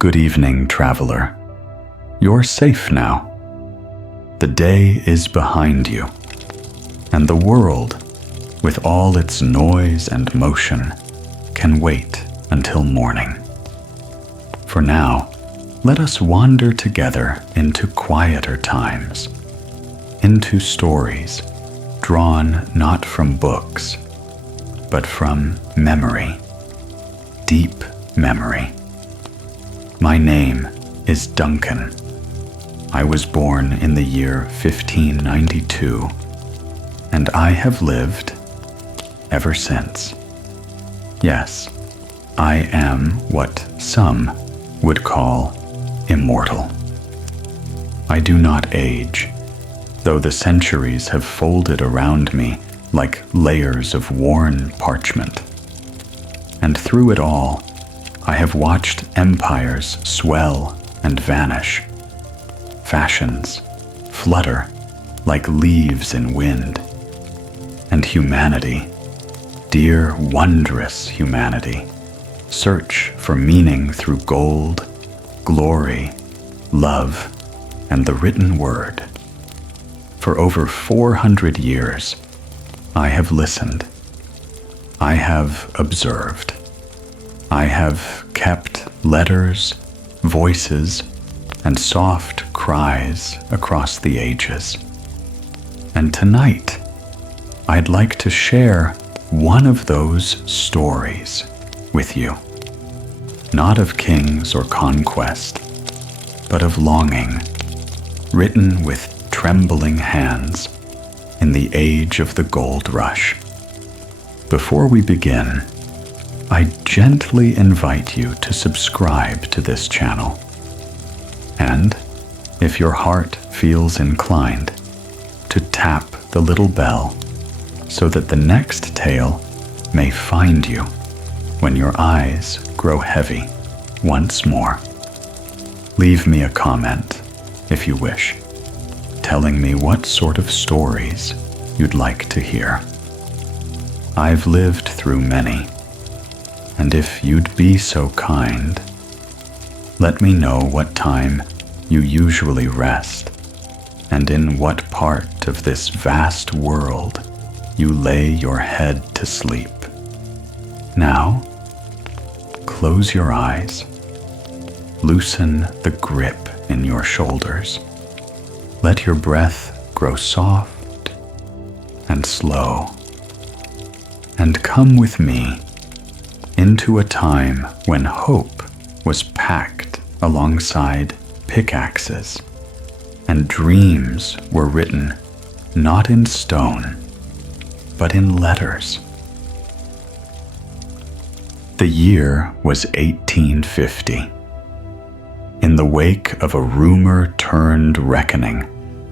Good evening, traveler. You're safe now. The day is behind you, and the world, with all its noise and motion, can wait until morning. For now, let us wander together into quieter times, into stories drawn not from books, but from memory, deep memory. My name is Duncan. I was born in the year 1592, and I have lived ever since. Yes, I am what some would call immortal. I do not age, though the centuries have folded around me like layers of worn parchment. And through it all, I have watched empires swell and vanish, fashions flutter like leaves in wind, and humanity, dear wondrous humanity, search for meaning through gold, glory, love, and the written word. For over 400 years, I have listened. I have observed. I have kept letters, voices, and soft cries across the ages. And tonight, I'd like to share one of those stories with you. Not of kings or conquest, but of longing, written with trembling hands in the age of the gold rush. Before we begin, I gently invite you to subscribe to this channel. And, if your heart feels inclined, to tap the little bell so that the next tale may find you when your eyes grow heavy once more. Leave me a comment, if you wish, telling me what sort of stories you'd like to hear. I've lived through many, and if you'd be so kind, let me know what time you usually rest, and in what part of this vast world you lay your head to sleep. Now, close your eyes, loosen the grip in your shoulders, let your breath grow soft and slow, and come with me into a time when hope was packed alongside pickaxes, and dreams were written not in stone, but in letters. The year was 1850. In the wake of a rumor-turned reckoning,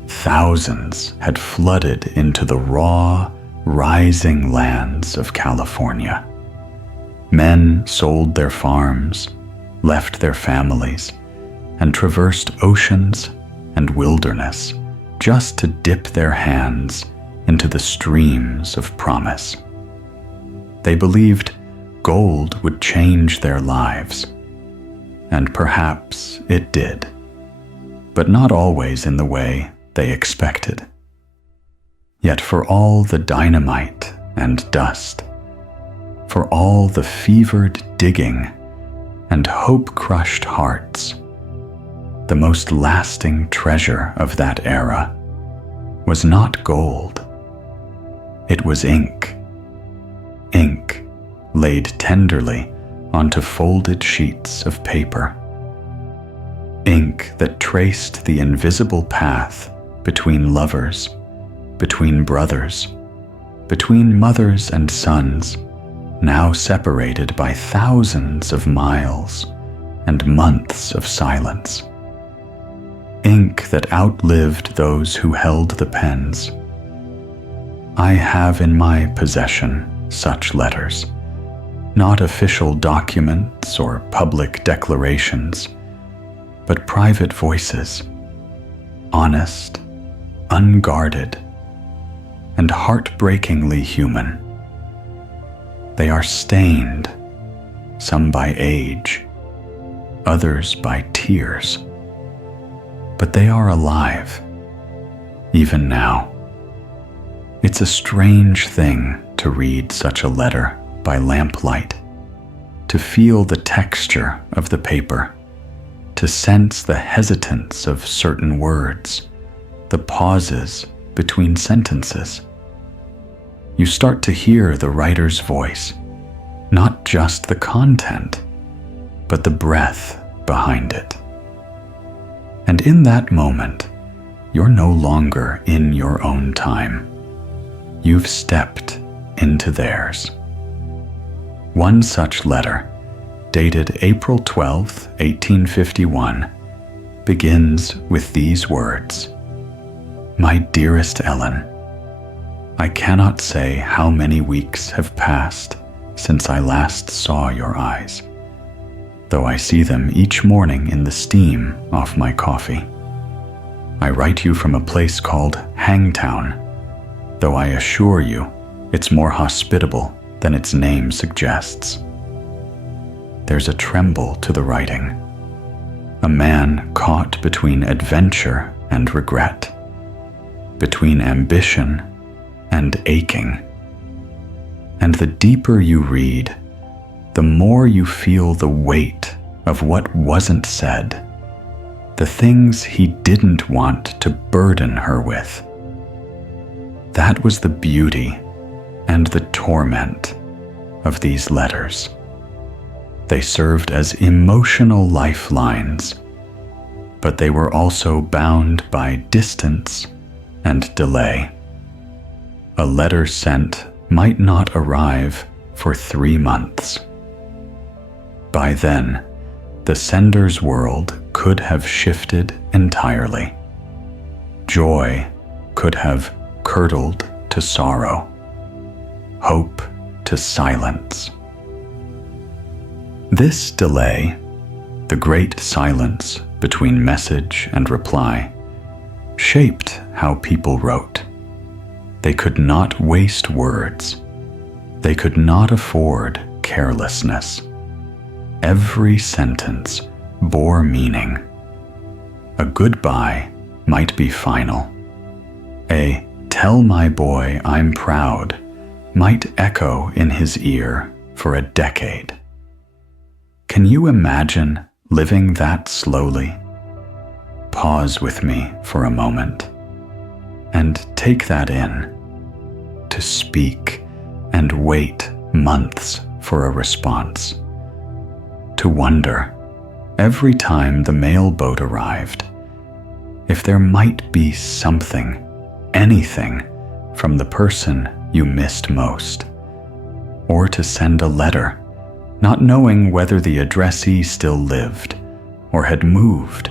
thousands had flooded into the raw, rising lands of California. Men sold their farms, left their families, and traversed oceans and wilderness just to dip their hands into the streams of promise. They believed gold would change their lives, and perhaps it did, but not always in the way they expected. Yet for all the dynamite and dust, for all the fevered digging and hope-crushed hearts, the most lasting treasure of that era was not gold. It was ink. Ink laid tenderly onto folded sheets of paper. Ink that traced the invisible path between lovers, between brothers, between mothers and sons, now separated by thousands of miles and months of silence. Ink that outlived those who held the pens. I have in my possession such letters, not official documents or public declarations, but private voices, honest, unguarded, and heartbreakingly human. They are stained, some by age, others by tears. But they are alive, even now. It's a strange thing to read such a letter by lamplight, to feel the texture of the paper, to sense the hesitance of certain words, the pauses between sentences. You start to hear the writer's voice, not just the content, but the breath behind it. And in that moment, you're no longer in your own time. You've stepped into theirs. One such letter, dated April 12, 1851, begins with these words: "My dearest Ellen, I cannot say how many weeks have passed since I last saw your eyes, though I see them each morning in the steam off my coffee. I write you from a place called Hangtown, though I assure you it's more hospitable than its name suggests." There's a tremble to the writing. A man caught between adventure and regret, between ambition and aching. And the deeper you read, the more you feel the weight of what wasn't said, the things he didn't want to burden her with. That was the beauty and the torment of these letters. They served as emotional lifelines, but they were also bound by distance and delay. A letter sent might not arrive for 3 months. By then, the sender's world could have shifted entirely. Joy could have curdled to sorrow, hope to silence. This delay, the great silence between message and reply, shaped how people wrote. They could not waste words. They could not afford carelessness. Every sentence bore meaning. A goodbye might be final. A "tell my boy I'm proud" might echo in his ear for a decade. Can you imagine living that slowly? Pause with me for a moment and take that in. To speak and wait months for a response. To wonder, every time the mail boat arrived, if there might be something, anything, from the person you missed most. Or to send a letter, not knowing whether the addressee still lived, or had moved,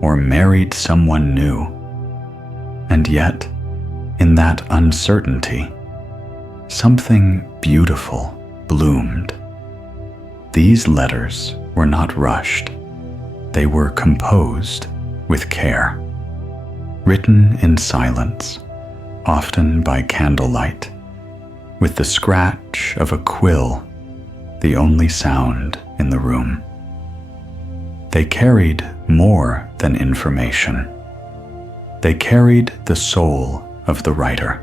or married someone new. And yet, in that uncertainty, something beautiful bloomed. These letters were not rushed. They were composed with care, written in silence, often by candlelight, with the scratch of a quill the only sound in the room. They carried more than information. They carried the soul of the writer.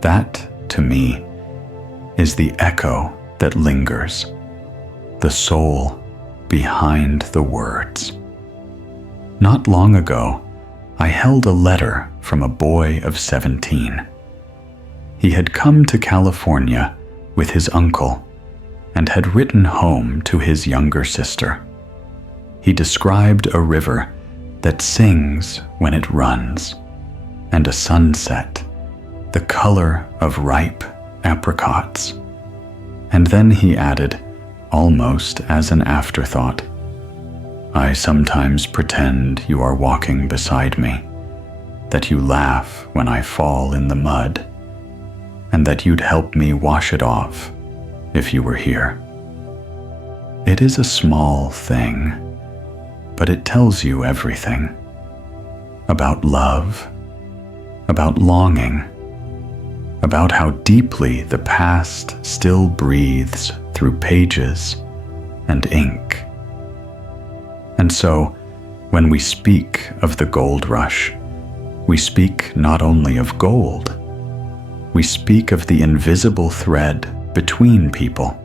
That, to me, is the echo that lingers, the soul behind the words. Not long ago, I held a letter from a boy of 17. He had come to California with his uncle and had written home to his younger sister. He described a river that sings when it runs, and a sunset, the color of ripe apricots. And then he added, almost as an afterthought, "I sometimes pretend you are walking beside me, that you laugh when I fall in the mud, and that you'd help me wash it off if you were here." It is a small thing, but it tells you everything. About love, about longing, about how deeply the past still breathes through pages and ink. And so, when we speak of the gold rush, we speak not only of gold, we speak of the invisible thread between people,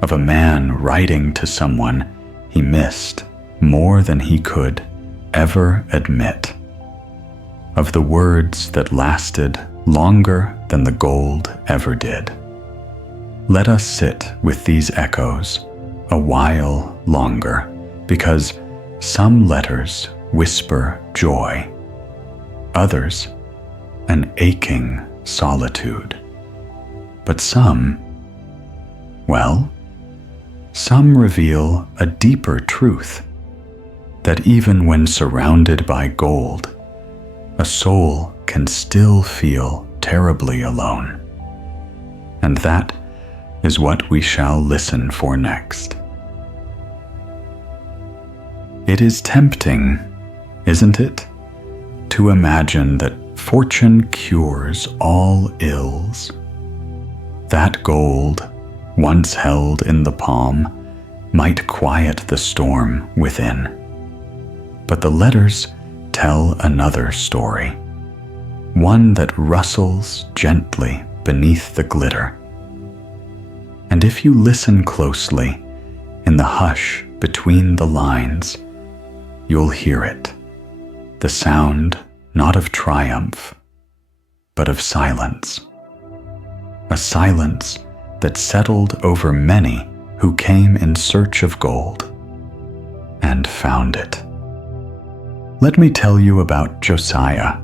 of a man writing to someone he missed more than he could ever admit, of the words that lasted longer than the gold ever did. Let us sit with these echoes a while longer, because some letters whisper joy, others an aching solitude, but some reveal a deeper truth, that even when surrounded by gold, a soul can still feel terribly alone. And that is what we shall listen for next. It is tempting, isn't it, to imagine that fortune cures all ills. That gold, once held in the palm, might quiet the storm within. But the letters tell another story, one that rustles gently beneath the glitter. And if you listen closely, in the hush between the lines, you'll hear it, the sound not of triumph, but of silence. A silence that settled over many who came in search of gold and found it. Let me tell you about Josiah.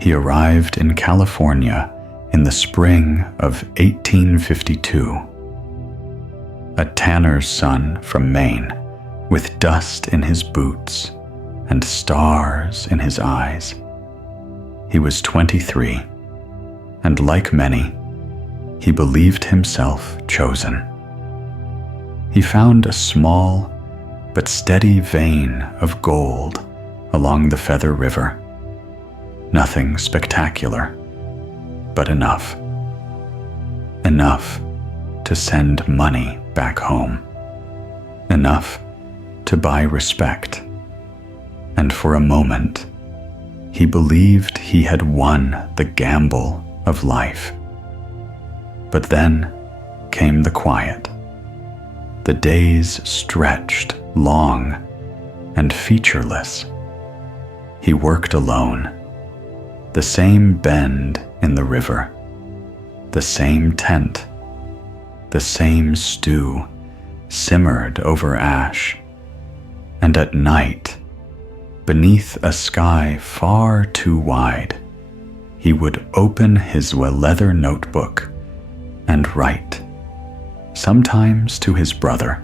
He arrived in California in the spring of 1852. A tanner's son from Maine, with dust in his boots and stars in his eyes. He was 23, and like many, he believed himself chosen. He found a small but steady vein of gold along the Feather River. Nothing spectacular, but enough. Enough to send money back home. Enough to buy respect. And for a moment, he believed he had won the gamble of life. But then came the quiet. The days stretched long and featureless. He worked alone. The same bend in the river, the same tent, the same stew simmered over ash, and at night, beneath a sky far too wide, he would open his leather notebook and write, sometimes to his brother,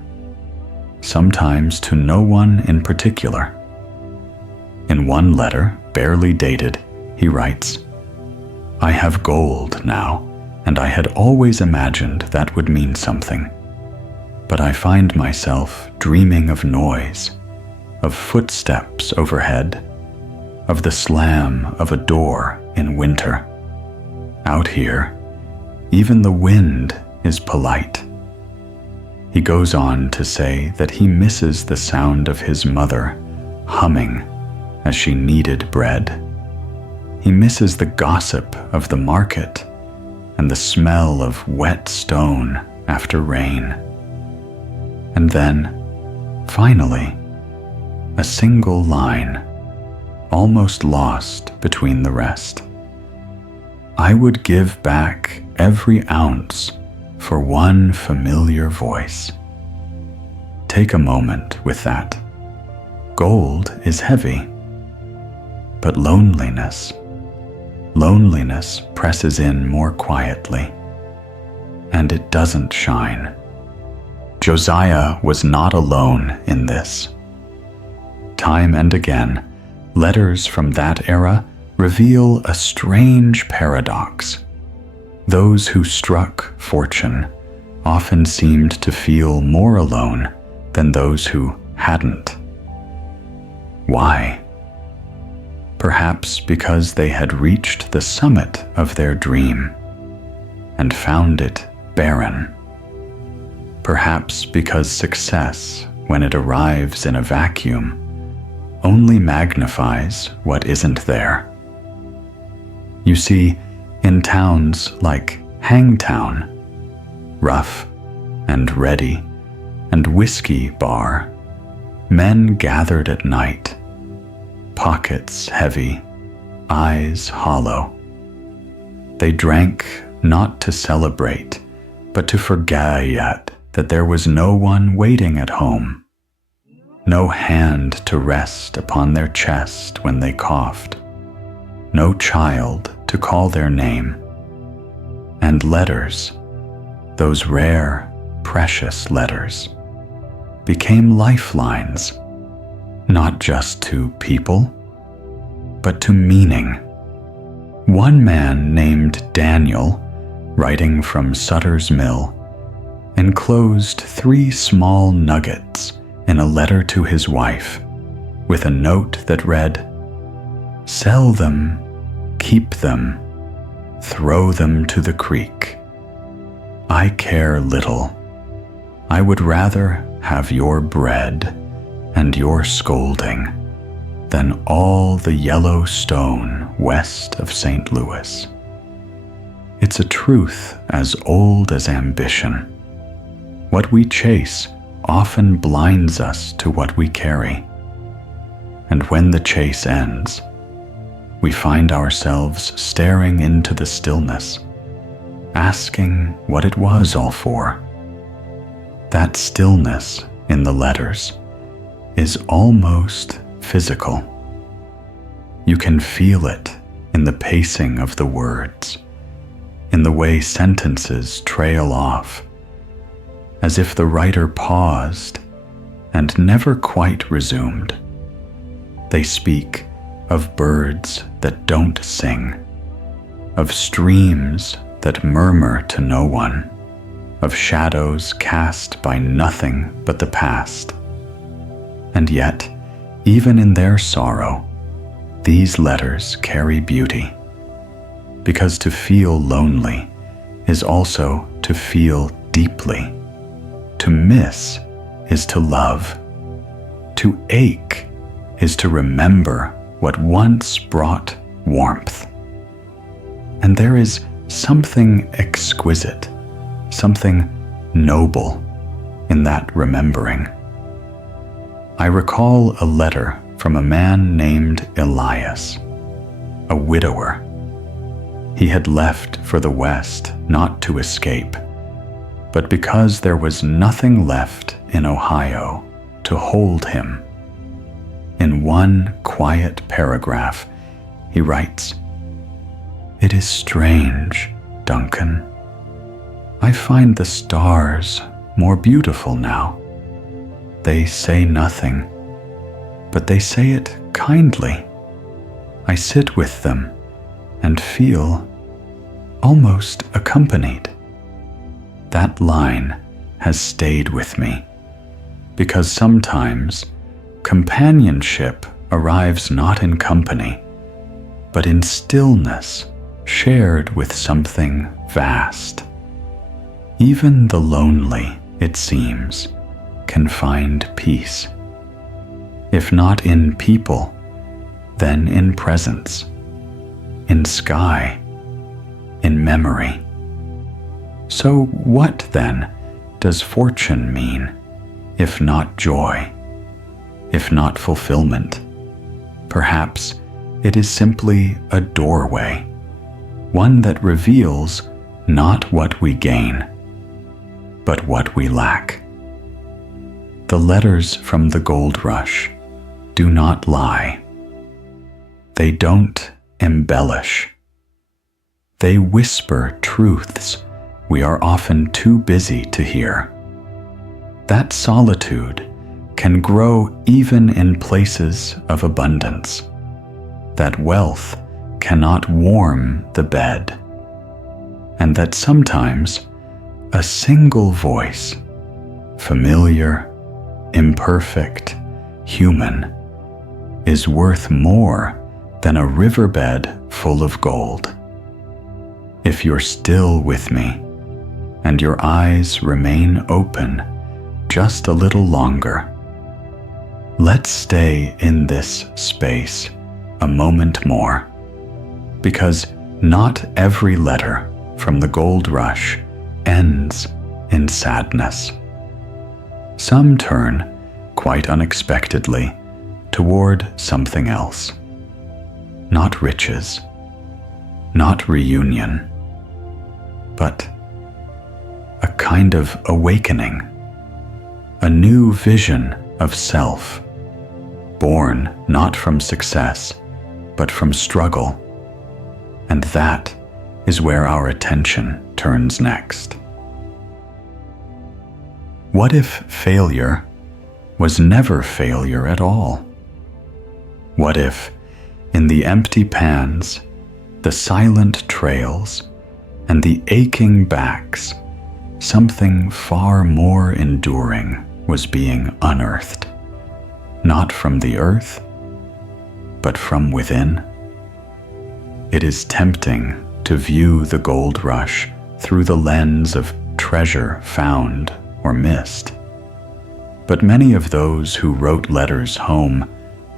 sometimes to no one in particular. In one letter, barely dated, he writes, "I have gold now, and I had always imagined that would mean something. But I find myself dreaming of noise, of footsteps overhead, of the slam of a door in winter. Out here, even the wind is polite." He goes on to say that he misses the sound of his mother humming as she kneaded bread. He misses the gossip of the market and the smell of wet stone after rain. And then, finally, a single line, almost lost between the rest. "I would give back every ounce for one familiar voice." Take a moment with that. Gold is heavy, but loneliness presses in more quietly, and it doesn't shine. Josiah was not alone in this. Time and again, letters from that era reveal a strange paradox. Those who struck fortune often seemed to feel more alone than those who hadn't. Why? Perhaps because they had reached the summit of their dream and found it barren. Perhaps because success when it arrives in a vacuum, only magnifies what isn't there. You see, in towns like Hangtown, rough and ready and whiskey bar, men gathered at night, pockets heavy, eyes hollow. They drank not to celebrate, but to forget that there was no one waiting at home, no hand to rest upon their chest when they coughed, no child to call their name. And letters, those rare, precious letters, became lifelines, not just to people, but to meaning. One man named Daniel, writing from Sutter's Mill, enclosed 3 small nuggets in a letter to his wife, with a note that read, "Sell them, keep them, throw them to the creek. I care little. I would rather have your bread and your scolding than all the yellow stone west of St. Louis." It's a truth as old as ambition. What we chase often blinds us to what we carry. And when the chase ends, we find ourselves staring into the stillness, asking what it was all for. That stillness in the letters is almost physical. You can feel it in the pacing of the words, in the way sentences trail off, as if the writer paused and never quite resumed. They speak of birds that don't sing, of streams that murmur to no one, of shadows cast by nothing but the past. And yet, even in their sorrow, these letters carry beauty, because to feel lonely is also to feel deeply. To miss is to love. To ache is to remember what once brought warmth. And there is something exquisite, something noble in that remembering. I recall a letter from a man named Elias, a widower. He had left for the West not to escape, but because there was nothing left in Ohio to hold him. In one quiet paragraph, he writes, "It is strange, Duncan. I find the stars more beautiful now. They say nothing, but they say it kindly. I sit with them and feel almost accompanied." That line has stayed with me, because sometimes companionship arrives not in company, but in stillness shared with something vast. Even the lonely, it seems, can find peace. If not in people, then in presence, in sky, in memory. So what, then, does fortune mean, if not joy, if not fulfillment? Perhaps it is simply a doorway, one that reveals not what we gain, but what we lack. The letters from the gold rush do not lie. They don't embellish. They whisper truths we are often too busy to hear. That solitude can grow even in places of abundance. That wealth cannot warm the bed. And that sometimes a single voice, familiar, imperfect, human, is worth more than a riverbed full of gold. If you're still with me, and your eyes remain open just a little longer, let's stay in this space a moment more, because not every letter from the gold rush ends in sadness. Some turn, quite unexpectedly, toward something else. Not riches, not reunion, but a kind of awakening, a new vision of self, born not from success, but from struggle. And that is where our attention turns next. What if failure was never failure at all? What if, in the empty pans, the silent trails, and the aching backs, something far more enduring was being unearthed, not from the earth, but from within? It is tempting to view the gold rush through the lens of treasure found or missed. But many of those who wrote letters home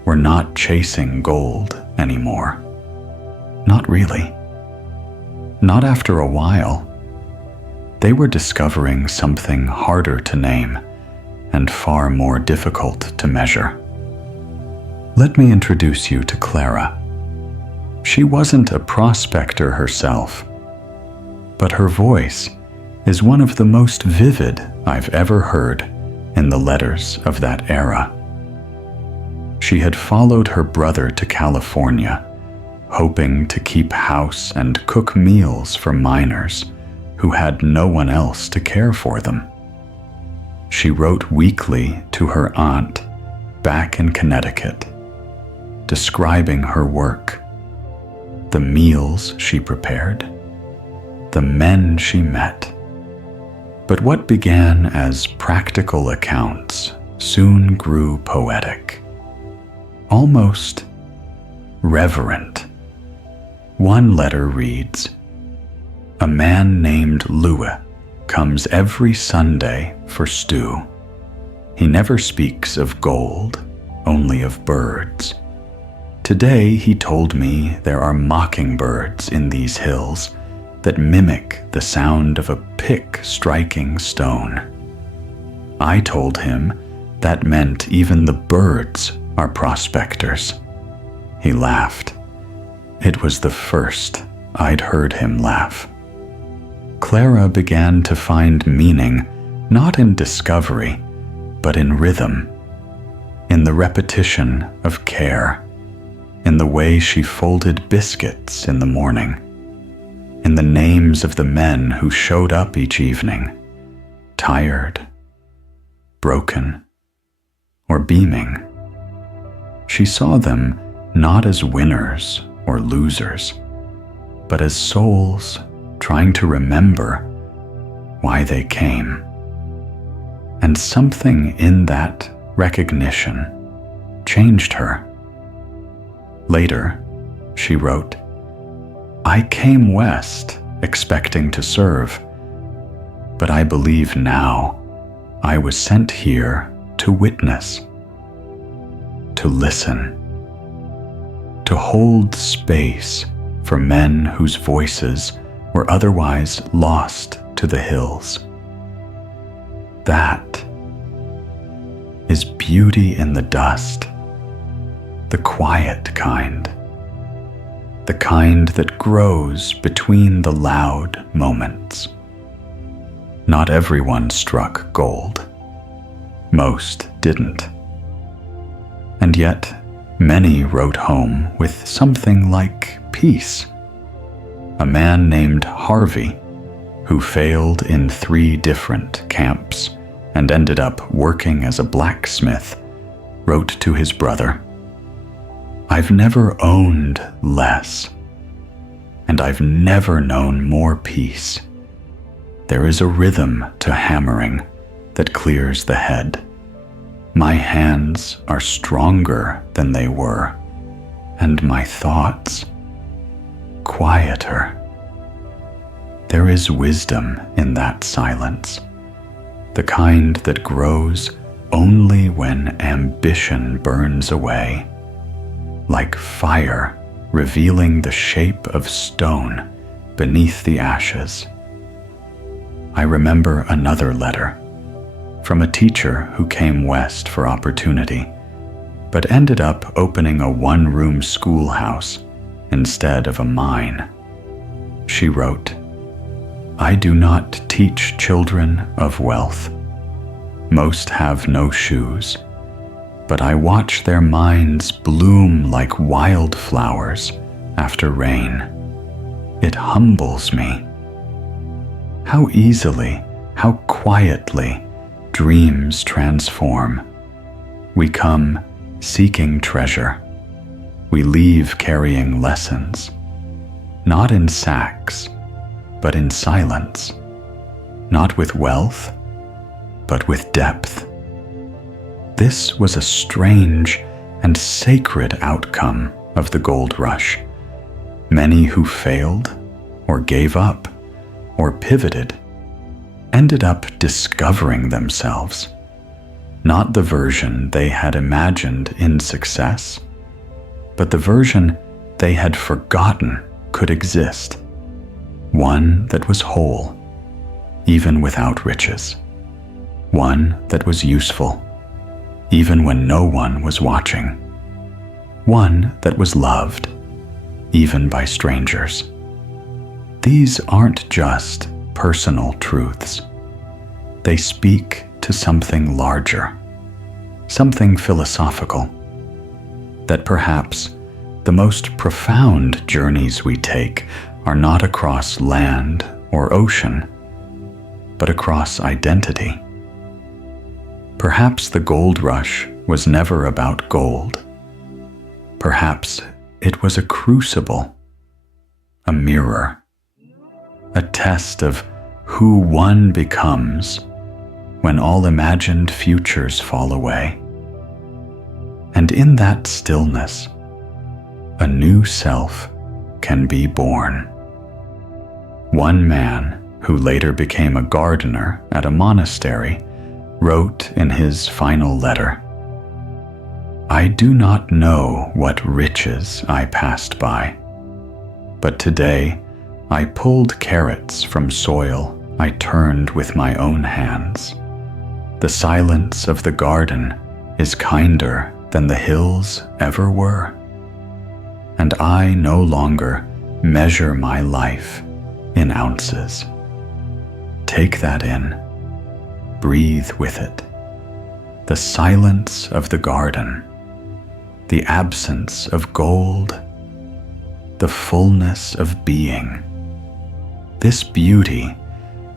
were not chasing gold anymore. Not really. Not after a while. They were discovering something harder to name and far more difficult to measure. Let me introduce you to Clara. She wasn't a prospector herself, but her voice is one of the most vivid I've ever heard in the letters of that era. She had followed her brother to California, hoping to keep house and cook meals for miners who had no one else to care for them. She wrote weekly to her aunt back in Connecticut, describing her work, the meals she prepared, the men she met. But what began as practical accounts soon grew poetic, almost reverent. One letter reads, "A man named Louis comes every Sunday for stew. He never speaks of gold, only of birds. Today he told me there are mockingbirds in these hills that mimic the sound of a pick striking stone. I told him that meant even the birds are prospectors." He laughed. It was the first I'd heard him laugh. Clara began to find meaning not in discovery, but in rhythm, in the repetition of care, in the way she folded biscuits in the morning, in the names of the men who showed up each evening, tired, broken, or beaming. She saw them not as winners or losers, but as souls trying to remember why they came. And something in that recognition changed her. Later, she wrote, "I came west expecting to serve, but I believe now I was sent here to witness, to listen, to hold space for men whose voices were otherwise lost to the hills. That is beauty in the dust, the quiet kind, the kind that grows between the loud moments." Not everyone struck gold. Most didn't. And yet, many wrote home with something like peace. A man named Harvey, who failed in 3 different camps and ended up working as a blacksmith, wrote to his brother, "I've never owned less, and I've never known more peace. There is a rhythm to hammering that clears the head. My hands are stronger than they were, and my thoughts quieter. There is wisdom in that silence, the kind that grows only when ambition burns away, like fire revealing the shape of stone beneath the ashes. I remember another letter from a teacher who came west for opportunity, but ended up opening a one-room schoolhouse instead of a mine. She wrote, "I do not teach children of wealth. Most have no shoes, but I watch their minds bloom like wildflowers after rain. It humbles me. How easily, how quietly dreams transform. We come seeking treasure. We leave carrying lessons, not in sacks, but in silence, not with wealth, but with depth." This was a strange and sacred outcome of the gold rush. Many who failed, or gave up, or pivoted, ended up discovering themselves, not the version they had imagined in success, but the version they had forgotten could exist, one that was whole, even without riches, one that was useful, even when no one was watching, one that was loved, even by strangers. These aren't just personal truths. They speak to something larger, something philosophical, that perhaps the most profound journeys we take are not across land or ocean, but across identity. Perhaps the gold rush was never about gold. Perhaps it was a crucible, a mirror, a test of who one becomes when all imagined futures fall away. And in that stillness, a new self can be born. One man, who later became a gardener at a monastery, wrote in his final letter, "I do not know what riches I passed by, but today I pulled carrots from soil I turned with my own hands. The silence of the garden is kinder than the hills ever were, and I no longer measure my life in ounces." Take that in. Breathe with it. The silence of the garden, the absence of gold, the fullness of being. This beauty,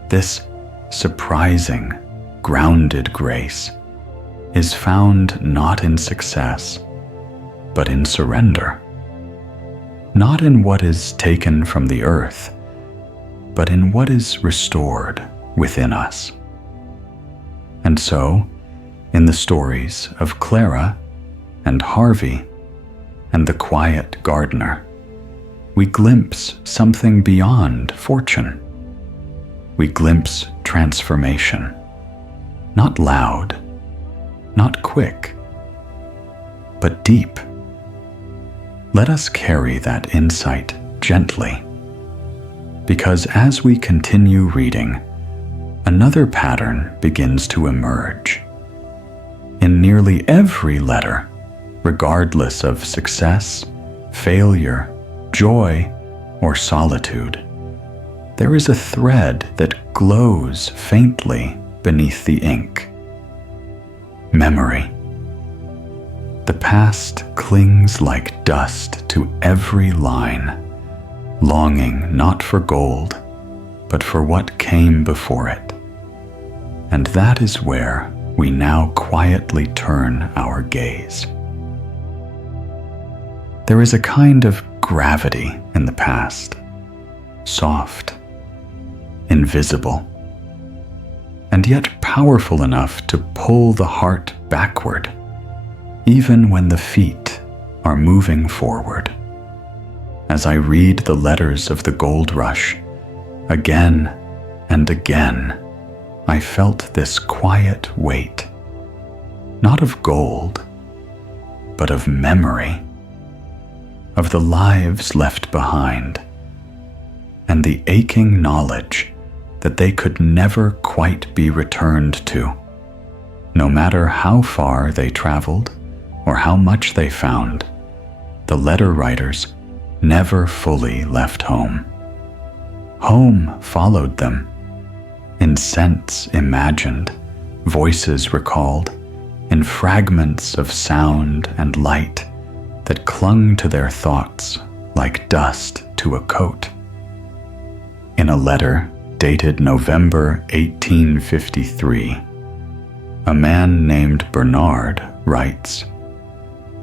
this surprising, grounded grace is found not in success, but in surrender. Not in what is taken from the earth, but in what is restored within us. And so, in the stories of Clara and Harvey and the quiet gardener, we glimpse something beyond fortune. We glimpse transformation, not loud, not quick, but deep. Let us carry that insight gently, because as we continue reading, another pattern begins to emerge. In nearly every letter, regardless of success, failure, joy, or solitude, there is a thread that glows faintly beneath the ink. Memory. The past clings like dust to every line, longing not for gold, but for what came before it. And that is where we now quietly turn our gaze. There is a kind of gravity in the past, soft, invisible, and yet powerful enough to pull the heart backward, even when the feet are moving forward. As I read the letters of the gold rush, again and again, I felt this quiet weight, not of gold, but of memory, of the lives left behind, and the aching knowledge that they could never quite be returned to, no matter how far they traveled or how much they found. The letter writers never fully left home. Home followed them, in scents imagined, voices recalled, in fragments of sound and light that clung to their thoughts like dust to a coat. In a letter dated November 1853, a man named Bernard writes,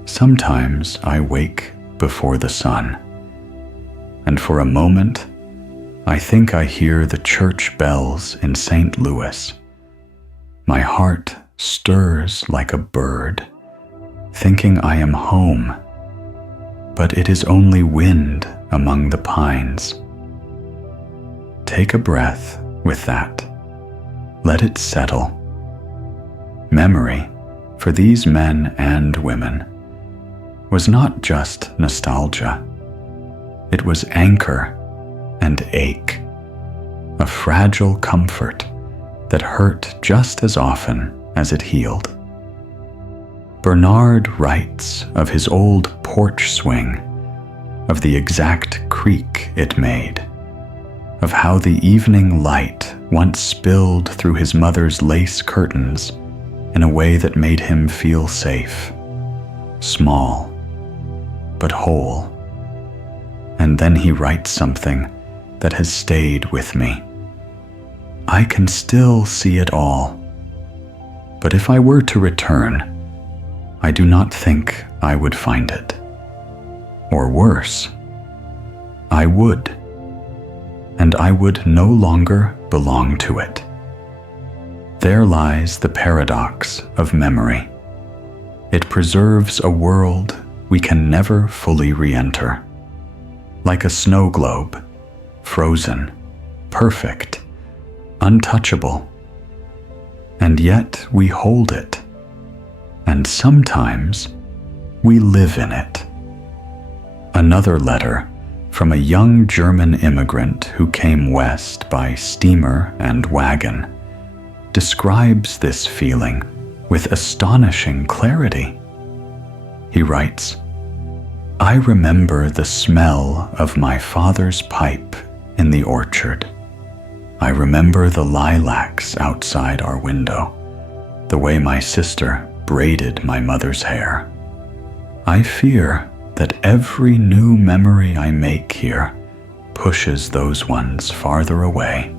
"Sometimes I wake before the sun, and for a moment I think I hear the church bells in St. Louis. My heart stirs like a bird, thinking I am home, but it is only wind among the pines." Take a breath with that. Let it settle. Memory, for these men and women, was not just nostalgia. It was anchor and ache, a fragile comfort that hurt just as often as it healed. Bernard writes of his old porch swing, of the exact creak it made, of how the evening light once spilled through his mother's lace curtains in a way that made him feel safe, small, but whole. And then he writes something that has stayed with me. I can still see it all, but if I were to return, I do not think I would find it. Or worse, I would, and I would no longer belong to it. There lies the paradox of memory. It preserves a world we can never fully re-enter. Like a snow globe, frozen, perfect, untouchable. And yet we hold it, and sometimes we live in it. Another letter from a young German immigrant who came west by steamer and wagon describes this feeling with astonishing clarity. He writes, "I remember the smell of my father's pipe in the orchard. I remember the lilacs outside our window, the way my sister braided my mother's hair. I fear that every new memory I make here pushes those ones farther away."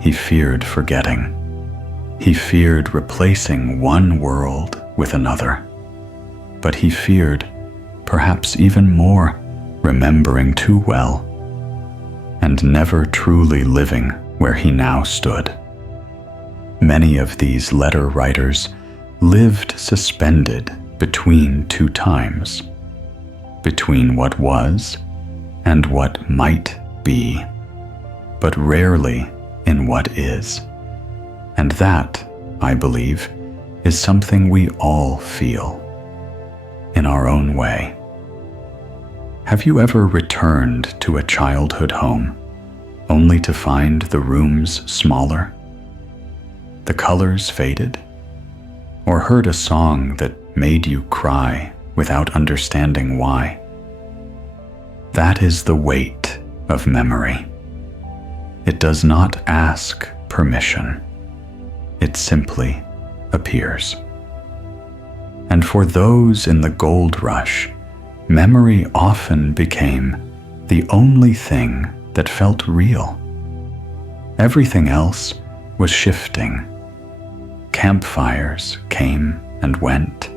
He feared forgetting. He feared replacing one world with another. But he feared, perhaps even more, remembering too well and never truly living where he now stood. Many of these letter writers lived suspended between two times, between what was and what might be, but rarely in what is. And that, I believe, is something we all feel, in our own way. Have you ever returned to a childhood home only to find the rooms smaller, the colors faded, or heard a song that made you cry without understanding why? That is the weight of memory. It does not ask permission. It simply appears. And for those in the gold rush, memory often became the only thing that felt real. Everything else was shifting. Campfires came and went.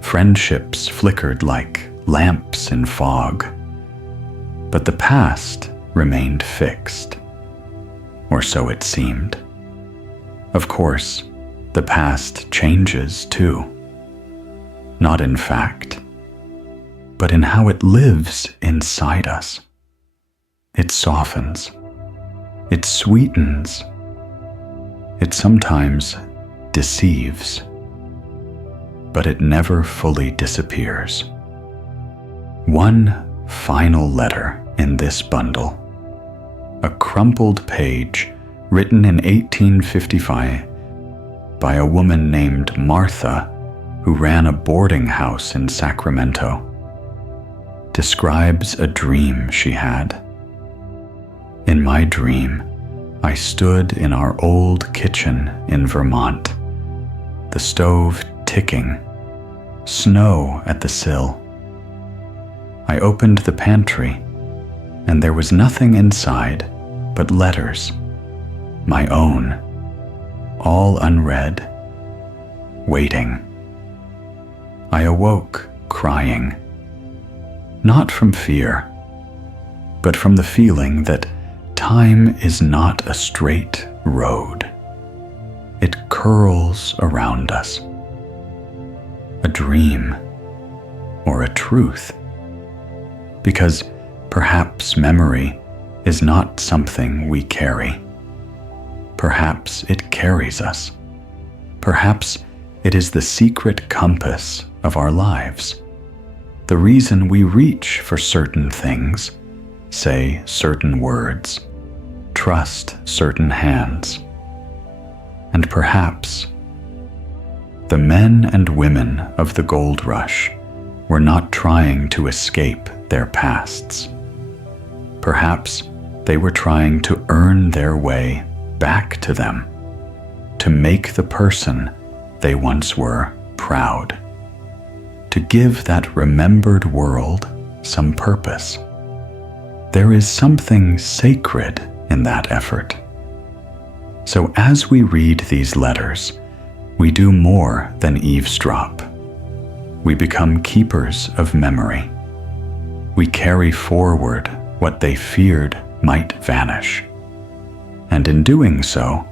Friendships flickered like lamps in fog. But the past remained fixed, or so it seemed. Of course, the past changes too. Not in fact, but in how it lives inside us. It softens. It sweetens. It sometimes deceives. but it never fully disappears. One final letter in this bundle, a crumpled page written in 1855 by a woman named Martha who ran a boarding house in Sacramento, describes a dream she had. In my dream, I stood in our old kitchen in Vermont, the stove ticking, snow at the sill. I opened the pantry, and there was nothing inside but letters, my own, all unread, waiting. I awoke crying, not from fear, but from the feeling that time is not a straight road. It curls around us. A dream or a truth. Because perhaps memory is not something we carry. Perhaps it carries us. Perhaps it is the secret compass of our lives. The reason we reach for certain things, say certain words, trust certain hands. And perhaps the men and women of the gold rush were not trying to escape their pasts. Perhaps they were trying to earn their way back to them, to make the person they once were proud, to give that remembered world some purpose. There is something sacred in that effort. So as we read these letters, we do more than eavesdrop. We become keepers of memory. We carry forward what they feared might vanish. And in doing so,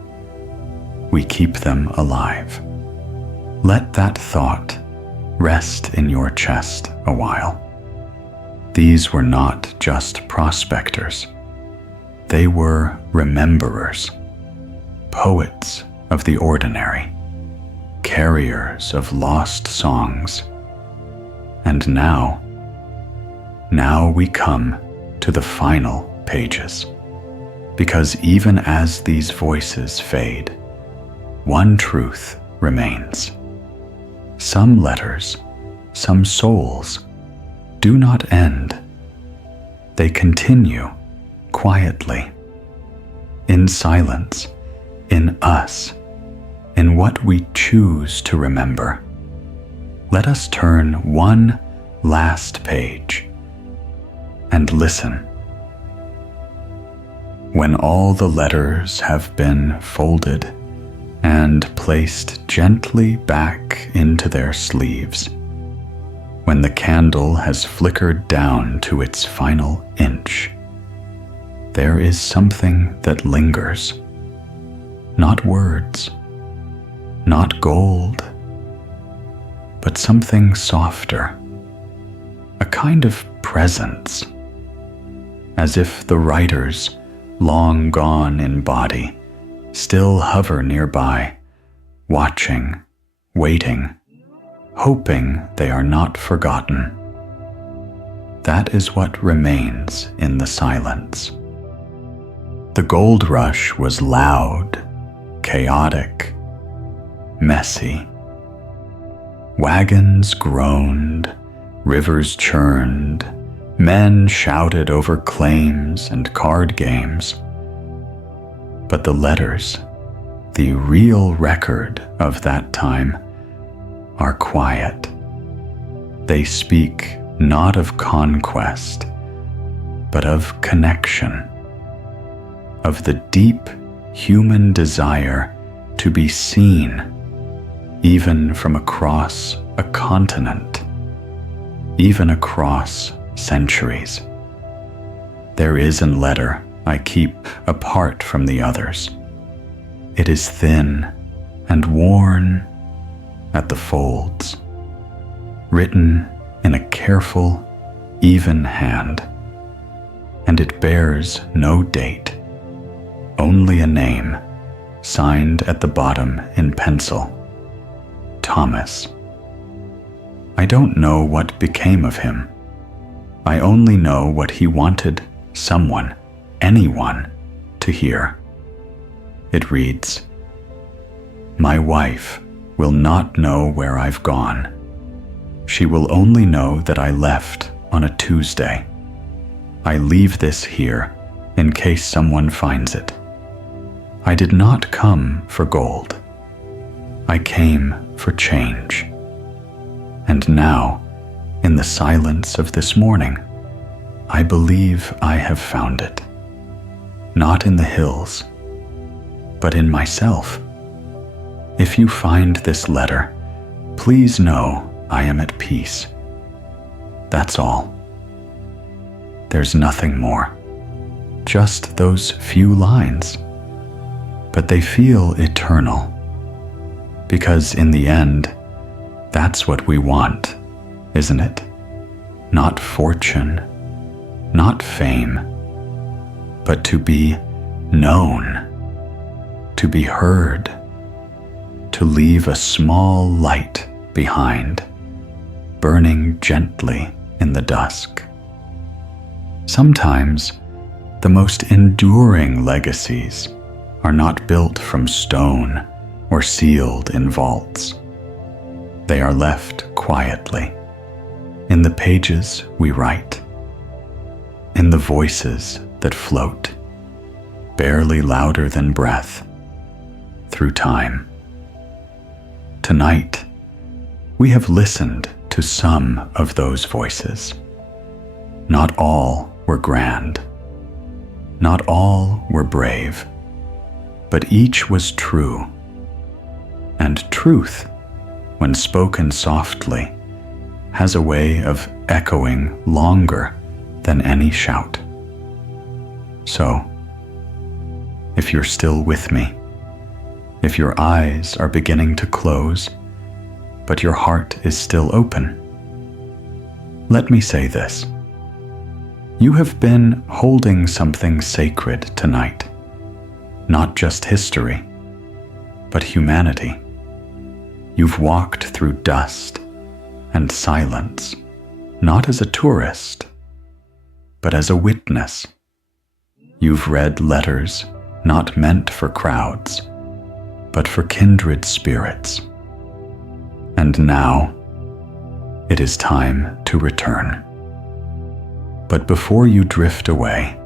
we keep them alive. Let that thought rest in your chest a while. These were not just prospectors. They were rememberers, poets of the ordinary, carriers of lost songs. And now we come to the final pages. Because even as these voices fade, one truth remains. Some letters, some souls, do not end. They continue quietly, in silence, in us, in what we choose to remember. Let us turn one last page and listen. When all the letters have been folded and placed gently back into their sleeves, when the candle has flickered down to its final inch, there is something that lingers. Not words, not gold, but something softer, a kind of presence, as if the writers, long gone in body, still hover nearby, watching, waiting, hoping they are not forgotten. That is what remains in the silence. The gold rush was loud, chaotic, messy. Wagons groaned, rivers churned, men shouted over claims and card games. But the letters, the real record of that time, are quiet. They speak not of conquest, but of connection, of the deep human desire to be seen, even from across a continent, even across centuries. There is a letter I keep apart from the others. It is thin and worn at the folds, written in a careful, even hand, and it bears no date, only a name signed at the bottom in pencil: Thomas. I don't know what became of him. I only know what he wanted someone, anyone, to hear. It reads, "My wife will not know where I've gone. She will only know that I left on a Tuesday. I leave this here in case someone finds it. I did not come for gold. I came for change. And now, in the silence of this morning, I believe I have found it. Not in the hills, but in myself. If you find this letter, please know I am at peace. That's all. There's nothing more. Just those few lines. But they feel eternal. Because in the end, that's what we want, isn't it? Not fortune, not fame, but to be known, to be heard, to leave a small light behind, burning gently in the dusk. Sometimes the most enduring legacies are not built from stone or sealed in vaults. They are left quietly, in the pages we write, in the voices that float, barely louder than breath, through time. Tonight, we have listened to some of those voices. Not all were grand. Not all were brave. But each was true. And truth, when spoken softly, has a way of echoing longer than any shout. So, if you're still with me, if your eyes are beginning to close, but your heart is still open, let me say this. You have been holding something sacred tonight, not just history, but humanity. You've walked through dust and silence, not as a tourist, but as a witness. You've read letters not meant for crowds, but for kindred spirits. And now, it is time to return. But before you drift away,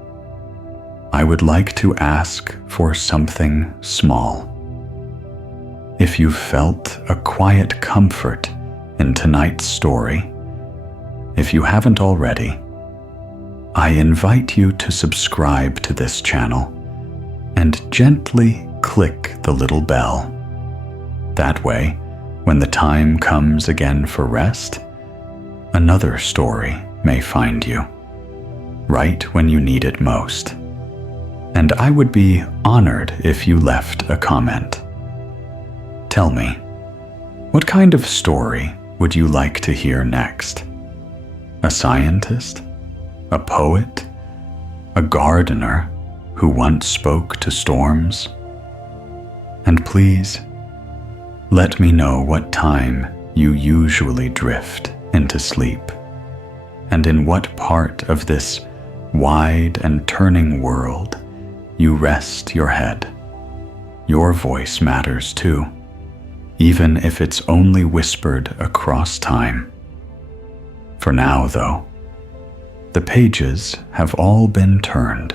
I would like to ask for something small. If you've felt a quiet comfort in tonight's story, if you haven't already, I invite you to subscribe to this channel and gently click the little bell. That way, when the time comes again for rest, another story may find you, right when you need it most. And I would be honored if you left a comment. Tell me, what kind of story would you like to hear next? A scientist? A poet? A gardener who once spoke to storms? And please, let me know what time you usually drift into sleep, and in what part of this wide and turning world you rest your head. Your voice matters too, even if it's only whispered across time. For now, though, the pages have all been turned,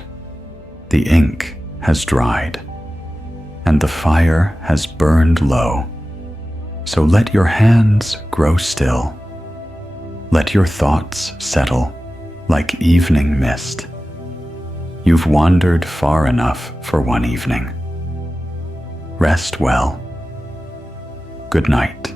the ink has dried, and the fire has burned low. So let your hands grow still. Let your thoughts settle like evening mist. You've wandered far enough for one evening. Rest well. Good night.